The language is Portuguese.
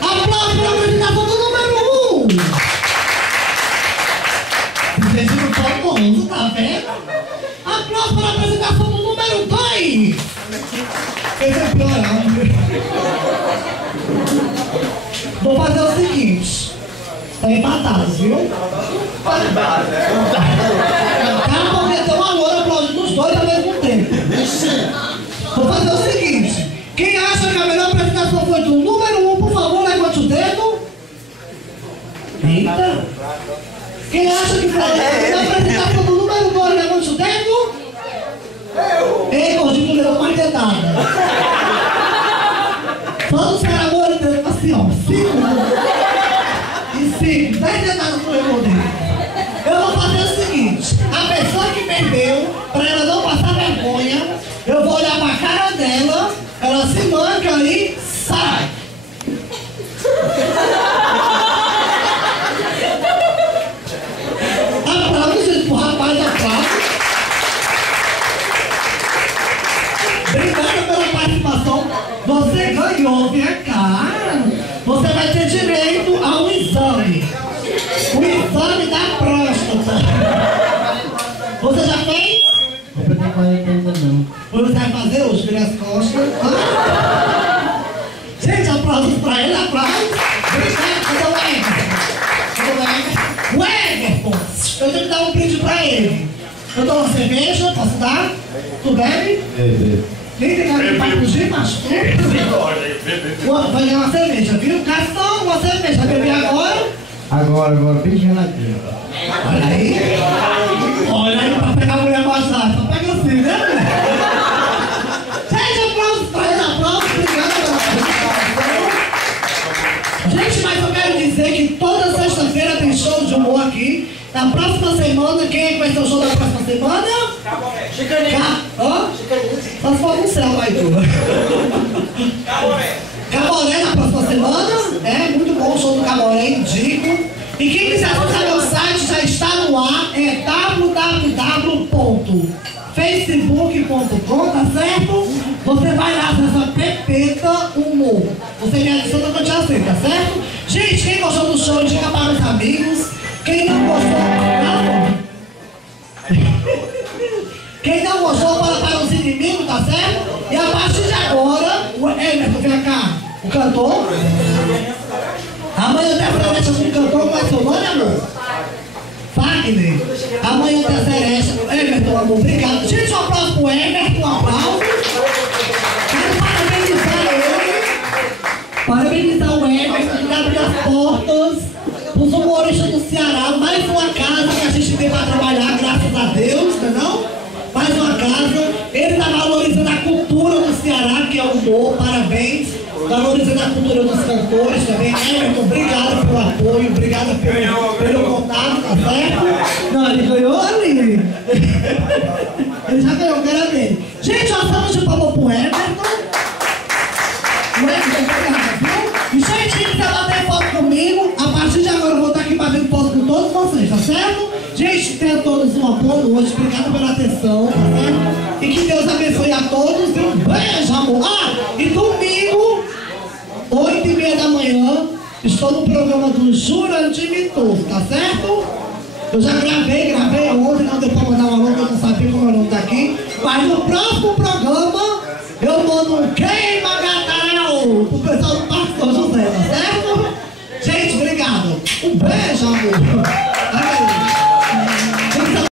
Aplausos para a apresentação do número 1. Gente, não tô bom, tá vendo? Aplausos para a apresentação do número 2. Esse é pior. Vou fazer o seguinte. Tá empatado, viu? Calma, porque tem uma loura aplaudindo os dois ao mesmo tempo. Vou fazer o seguinte. Quem acha que a melhor apresentação foi do número 1, por favor, levante o dedo. Eita. Quem acha que foi a melhor apresentação do número 2, levante o dedo. Ei, gordinho, levou mais dedada. Todos os amores dele assim, ó. 5, 10 dedadas pro meu dedo. Eu vou fazer o seguinte. A pessoa que perdeu, para ela não passar vergonha, eu vou olhar pra cara dela, ela se manca e sai. Aplausos, gente, pro rapaz, aplausos. Obrigada pela participação. Você ganhou, vem cá. Você vai ter direito a um exame. O exame da próstata. Você já fez? Eu não tenho ainda não. Você vai fazer hoje, virar as costas. Gente, aplausos pra ele, aplausos. Obrigado, cadê o Emerson? O Emerson, eu tenho que dar um brinde pra ele. Eu dou uma cerveja, posso dar? Tu bebe? Bebe. Nem tem cara pra fugir, macho. Vai ganhar uma cerveja, viu? Gastão, uma cerveja. Vai beber agora? Agora, bem geladinho. Olha aí. Olha aí, pra pegar a mulher mais rápido. Só pega assim, né? Gente, aplausos pra ele, aplausos. Obrigado pela participação. Gente, mas eu quero dizer que toda sexta-feira tem show de humor aqui. Na próxima semana, quem é que vai ser o show da próxima semana? Chicaninho. Ó? Só se for no céu, vai tu. Caboré na próxima semana. É muito bom o show do Caboré, indico. E quem quiser acessar meu site já está no ar. É www.facebook.com, tá certo? Você vai lá, acessa Pepeta Humor. Você me adiciona que eu te aceito, tá certo? Gente, quem gostou do show, indica para os amigos. Quem não gostou, não. Quem não gostou, fala para os inimigos, tá certo? E a partir de agora, o Emerson, vem cá, o cantor. Amanhã tem a seresta com o cantor, qual é seu nome, amor? Fagner. Amanhã tem a seresta. Emerson, amor, obrigado. Gente, um aplauso pro Emerson, um aplauso. Quero parabenizar ele. Parabenizar o Emerson, que abre as portas os humoristas do Ceará. Mais uma casa que a gente tem para trabalhar, graças a Deus, não? Mais uma casa. Ele está valorizando a cultura do Ceará, que é o humor. Parabéns. Valorizando a cultura dos cantores também. Emerson, obrigado pelo apoio, obrigado pelo contato, tá certo? Não, ele ganhou ali. Ele já ganhou, que era dele. Gente, nós estamos de palma pro Emerson. O Emerson, obrigado, viu? E gente, quem quiser bater foto comigo, a partir de agora eu vou estar aqui batendo foto com todos vocês, tá certo? Gente, tenham todos uma boa noite, obrigado pela atenção, tá certo? E que Deus abençoe a todos e um beijo, amor. Ah, e domingo, 8h30 da manhã, estou no programa do Jurandir Mitoso, tá certo? Eu já gravei ontem, não deu pra mandar uma longa, eu não sabia como é o nome daqui. Mas no próximo programa, eu mando um queima gatal pro pessoal do Parque São José, tá certo? Gente, obrigado. Um beijo, amor.